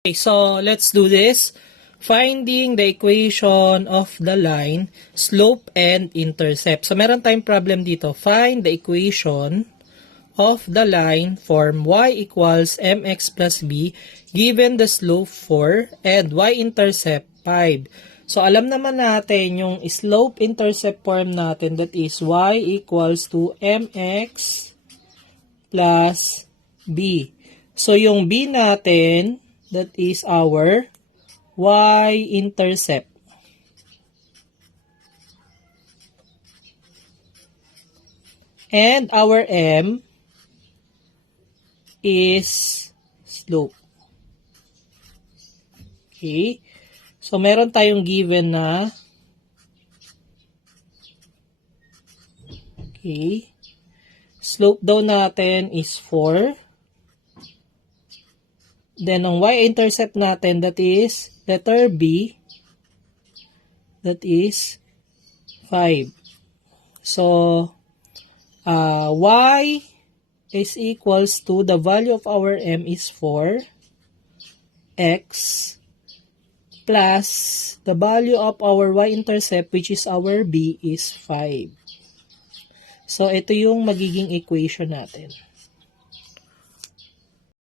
Okay, so let's do this. Finding the equation of the line, slope, and intercept. So meron tayong problem dito. Find the equation of the line form y equals mx plus b given the slope 4 and y-intercept 5. So alam naman natin yung slope-intercept form natin, that is y equals to mx plus b. So yung b natin, that is our y-intercept. And our m is slope. Okay. So, meron tayong given na slope daw natin is 4. Then, ang y-intercept natin, that is letter B, that is 5. So, y is equals to, the value of our m is 4, x, plus the value of our y-intercept, which is our b, is 5. So, ito yung magiging equation natin.